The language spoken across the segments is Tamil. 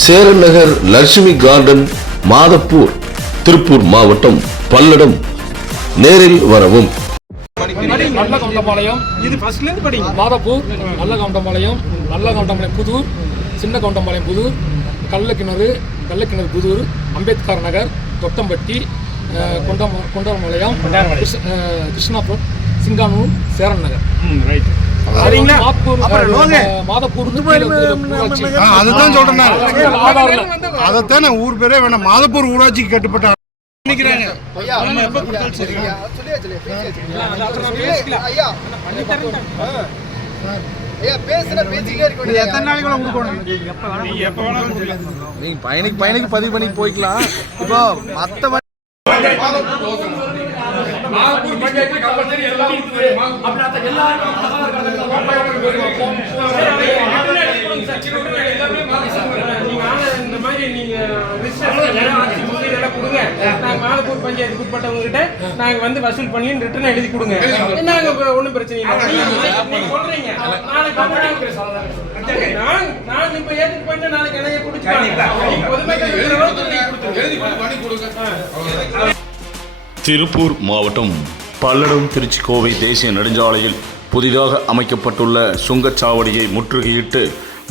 சேரன் நகர் லட்சுமி கார்டன் மாதப்பூர் திருப்பூர் மாவட்டம் பல்லடம். நேரில் வரவும். நல்ல கவுண்டம்பாளையம். இது ஃபர்ஸ்ட்ல இருந்து படிங்க. மாதப்பூர் நல்ல கவுண்டம்பாளையம் நல்ல கவுண்டம்பாளையம் புதூர் சின்ன கவுண்டம்பாளையம் புதூர் கள்ளக்கிணறு கள்ளக்கிணறு புதூர் அம்பேத்கர் நகர் தொட்டம்பட்டி கொண்டம் அஹ், கிருஷ்ணாபுரம் சிங்கானூர் சேரன் நகர். ரைட் சரிங்களா? அதுதான் சொல்றேன். அதைத்தான் நான் ஊர் பேரே வேணாம் மாதப்பூர் ஊராட்சிக்கு கட்டுப்பட்ட நினைக்கிறாங்க நம்ம எப்ப கொடுத்தாலும் சரி எத்தனை நாளைக்கு பயணிக்கு பயணிக்கு பதிவு பண்ணி போய்க்கலாம் இப்போ மத்த இந்த மாதிரி நீங்க எல்லாம் கொடுங்க. நாங்க மாலப்பூர் பஞ்சாயத்துக்கு உட்பட்டவங்க கிட்ட நாங்க வந்து வசூல் பண்ணி ரிட்டர்ன் எழுதி கொடுங்க. நாங்க ஒண்ணும் பிரச்சனை இல்லை. சொல்றீங்க. நாங்க- நாங்க இப்ப ஏத்துட்டு போயிட்டா நாளைக்கு இணைய குடிச்சுக்கலாம். பொதுமக்கள் நீங்க கொடுத்துருங்க. திருப்பூர் மாவட்டம் பல்லடம் திருச்சி கோவை தேசிய நெடுஞ்சாலையில் புதிதாக அமைக்கப்பட்டுள்ள சுங்கச்சாவடியை முற்றுகையிட்டு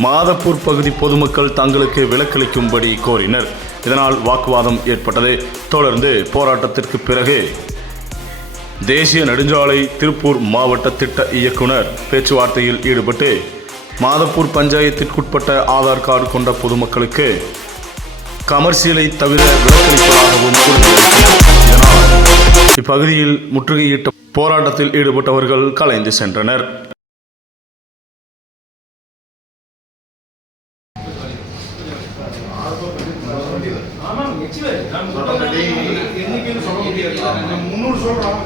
மாதப்பூர் பகுதி பொதுமக்கள் தங்களுக்கு விலக்களிக்கும்படி கோரினர். இதனால் வாக்குவாதம் ஏற்பட்டது. தொடர்ந்து போராட்டத்திற்கு பிறகு தேசிய நெடுஞ்சாலை திருப்பூர் மாவட்ட திட்ட இயக்குனர் பேச்சுவார்த்தையில் ஈடுபட்டு மாதப்பூர் பஞ்சாயத்திற்குட்பட்ட ஆதார் கார்டு கொண்ட பொதுமக்களுக்கு கமர்சியலை தவிர விலக்களிப்பதாகவும் கூறினார் இப்பகுதியில் முற்றுகையிட்ட போராட்டத்தில் ஈடுபட்டவர்கள் கலைந்து சென்றனர். முன்னூறு சொல்றோம்